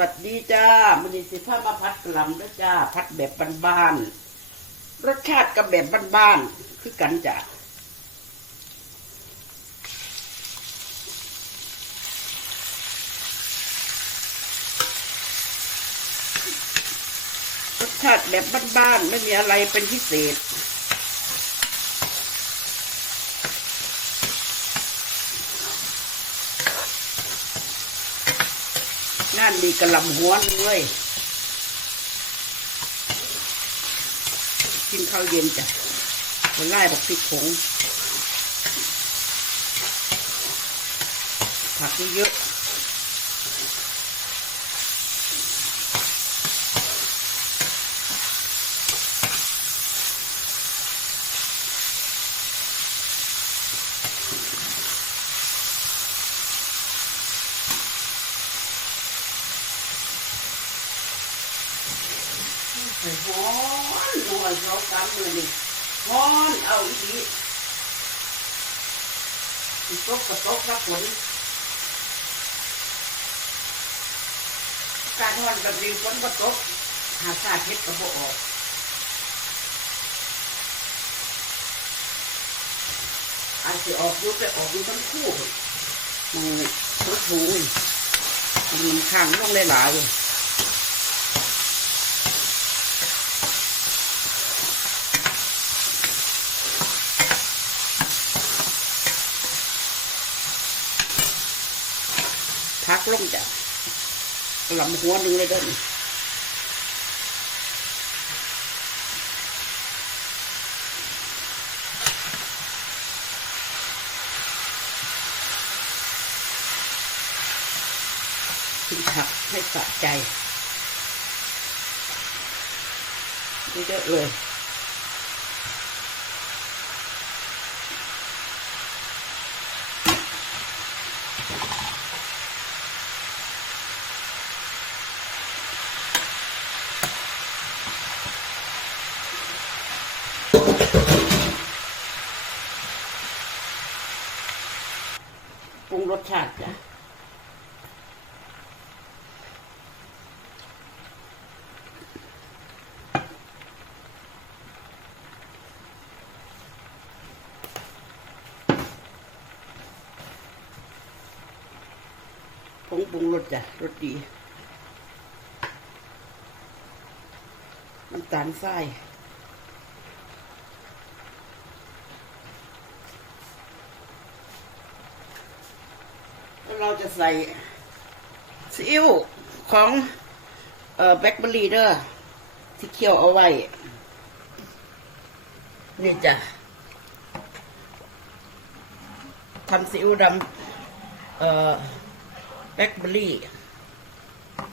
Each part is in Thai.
วัสดีจ้ามันนี้สิผ้ามาพัดกลำด้วยจ้า พัดแบบบ้านๆรสชาติกับแบบบ้านๆคือกันจ้ะรสชาติแบบบ้านๆไม่มีอะไรเป็นพิเศษานดีกระลำหัวนึงเลยกินข้าวเย็นจ้ะคนไล่บอกพริกผงผักเยอะ ฮ้อนหน่อยเรากำเลยนี่ฮ้อนเอาอีกทีอีกตกกระตกรับฝนการฮ้อนแบบนี้ฝนกระตกหาสาดเฮ็ดกระโบออกอันสิออกยุบไปออกยู่ทั้งคู่มันทุกหูมันข้างลงหลายๆ พักลงจ้ะลำหัวหนึ่งเลยเด้อนี่กินผักให้สะใจเยอะเลย รสชาติจ้ะผงปรุงรสจ้ะรสดี น้ำตาลทราย แล้ว เราจะใส่ซีอิ๊วของเอ่อแบล็คเบอร์รี่เด้อที่เคี่ยวเอาไว้ นี่จ้ะทำซีอิ๊วดำเอ่อแบล็คเบอร์รี่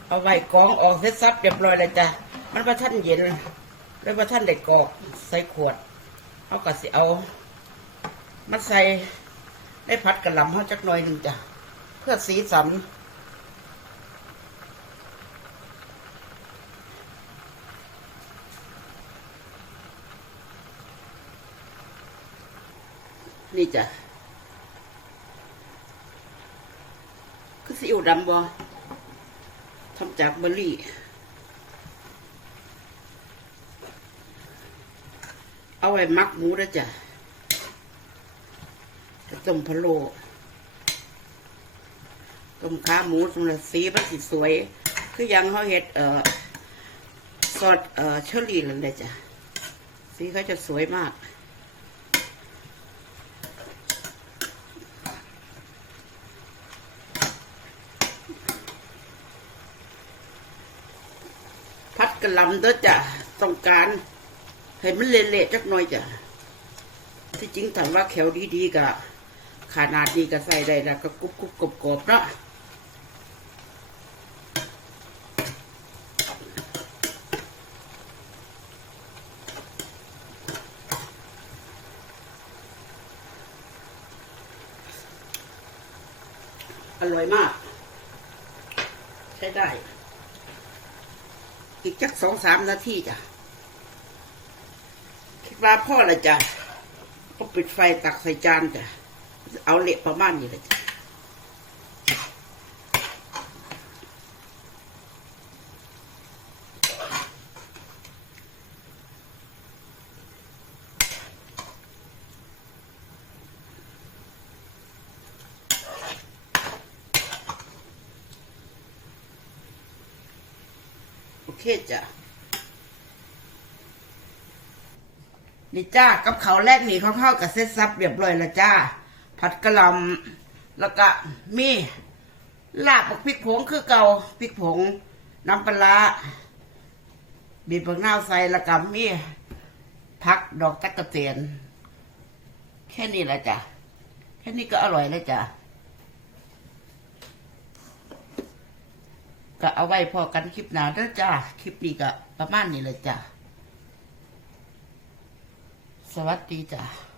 เอาไว้กองออกเสร็จสับเรียบร้อยแล้วจ้ะ มันประท่านเย็นแล้วประท่านได้กรอกใส่ขวดเอาก็สิเอามาใส่ได้พัดกระลำเขาจักหน่อยหนึ่งจ้ะ เพื่อสีสัน นี่จ้ะคือซีอิ๊วดำบอทำจากเบอร์รี่ เอาไว้มักหมูนะจ้ะจะต้มพะโล้ ต้มขาหมูสำหรับสีมันสิสวย คือยังเขาเห็ดเอ่อซอสเอ่อเชอรี่นั่นเลยจ้ะสีเขาจะสวยมากพัดกระลำเด้อจ้ะต้องการให้มันเละๆจักหน่อยจ้ะที่จริงถ้าว่าแขวดีๆก็ขนาดนี้ก็ใส่ได้แล้วก็กรุบกรุบกรอบกรอบๆเนาะ อร่อยมาก ใช้ได้ อีกจักสองสามนาทีจ้ะ คิดว่าพ่อละจ้ะก็ปิดไฟตักใส่จานจ้ะ เอาเละประมาณนี้เลยจ้ะ เคจ้ะนี่จ้ากับเขาแรกนี่เขาเข้ากับเซตซับเรียบร้อยแล้วจ้า ผัดกระหล่ำแล้วก็มีลาบบักพริกผงคือเก่าพริกผง น้ำปลาร้าบีบผักนาวใส่แล้วก็มีผักดอกตะกะเตียน แค่นี้แหละจ้ะ แค่นี้ก็อร่อยแล้วจ้ะ ก็เอาไว้พอกันคลิปหน้าเด้อจ้า คลิปนี้ก็ประมาณนี้เลยจ้ะสวัสดีจ้ะ